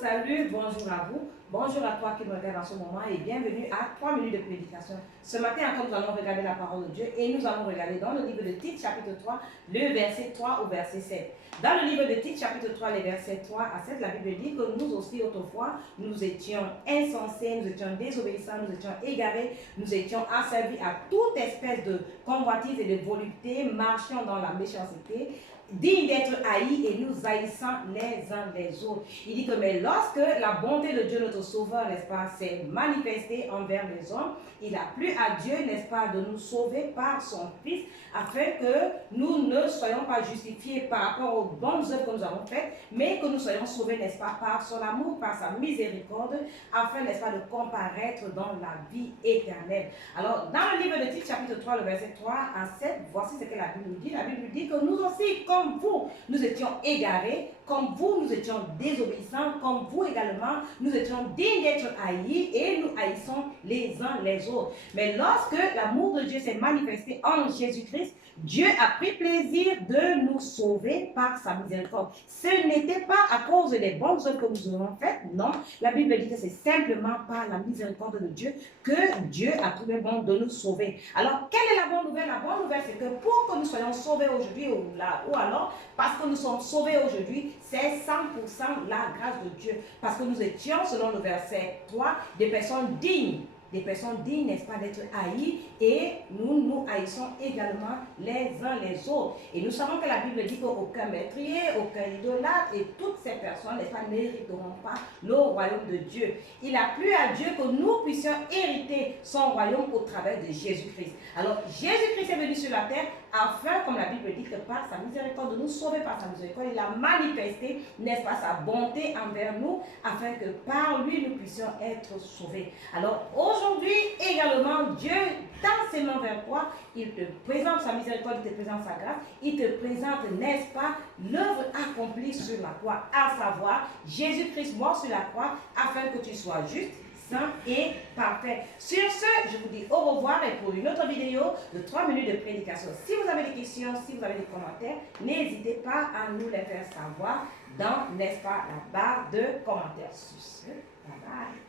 salut, bonjour à vous. Bonjour à toi qui me regarde en ce moment et bienvenue à 3 minutes de prédication. Ce matin encore, nous allons regarder la parole de Dieu et nous allons regarder dans le livre de Tite, chapitre 3, le verset 3 au verset 7. Dans le livre de Tite, chapitre 3, les versets 3 à 7, la Bible dit que nous aussi, autrefois, nous étions insensés, nous étions désobéissants, nous étions égarés, nous étions asservis à toute espèce de convoitise et de volupté, marchions dans la méchanceté, dignes d'être haïs et nous haïssant les uns les autres. Il dit que mais lorsque la bonté de Dieu notre Sauveur, n'est-ce pas, s'est manifestée envers les hommes, il a plu à Dieu, n'est-ce pas, de nous sauver par son Fils, afin que nous ne soyons pas justifiés par rapport aux bonnes œuvres que nous avons faites, mais que nous soyons sauvés, n'est-ce pas, par son amour, par sa miséricorde, afin, n'est-ce pas, de comparaître dans la vie éternelle. Alors, dans le livre de Tite, chapitre 3, le verset 3 à 7, voici ce que la Bible nous dit. La Bible nous dit que nous aussi, comme vous, nous étions égarés, comme vous, nous étions désobéissants, comme vous également, nous étions dignes d'être haïs et nous haïssons les uns les autres. Mais lorsque l'amour de Dieu s'est manifesté en Jésus-Christ, Dieu a pris plaisir de nous sauver par sa miséricorde. Ce n'était pas à cause des bonnes œuvres que nous avons faites, non. La Bible dit que c'est simplement par la miséricorde de Dieu que Dieu a trouvé bon de nous sauver. Alors, quelle est la bonne nouvelle? La bonne nouvelle, c'est que pour que nous soyons sauvés aujourd'hui, ou alors, parce que nous sommes sauvés aujourd'hui, c'est 100% la grâce de Dieu. Parce que nous étions, selon le verset 3, des personnes dignes, n'est-ce pas, d'être haïs, et nous haïssons également les uns les autres. Et nous savons que la Bible dit qu'aucun meurtrier, aucun idolâtre et toutes ces personnes, n'est-ce pas, n'hériteront pas le royaume de Dieu. Il a plu à Dieu que nous puissions hériter son royaume au travers de Jésus-Christ. Alors, Jésus-Christ est venu sur la terre afin, comme la Bible dit, que par sa miséricorde, de nous sauver par sa miséricorde, il a manifesté, n'est-ce pas, sa bonté envers nous, afin que par lui, nous puissions être sauvés. Alors, aujourd'hui également, Dieu tend ses mains vers toi, il te présente sa miséricorde, il te présente sa grâce, il te présente, n'est-ce pas, l'œuvre accomplie sur la croix, à savoir Jésus-Christ mort sur la croix, afin que tu sois juste, saint et parfait. Sur ce, je vous dis au revoir et pour une autre vidéo de 3 minutes de prédication. Si vous avez des questions, si vous avez des commentaires, n'hésitez pas à nous les faire savoir dans, n'est-ce pas, la barre de commentaires. Sur ce, bye bye.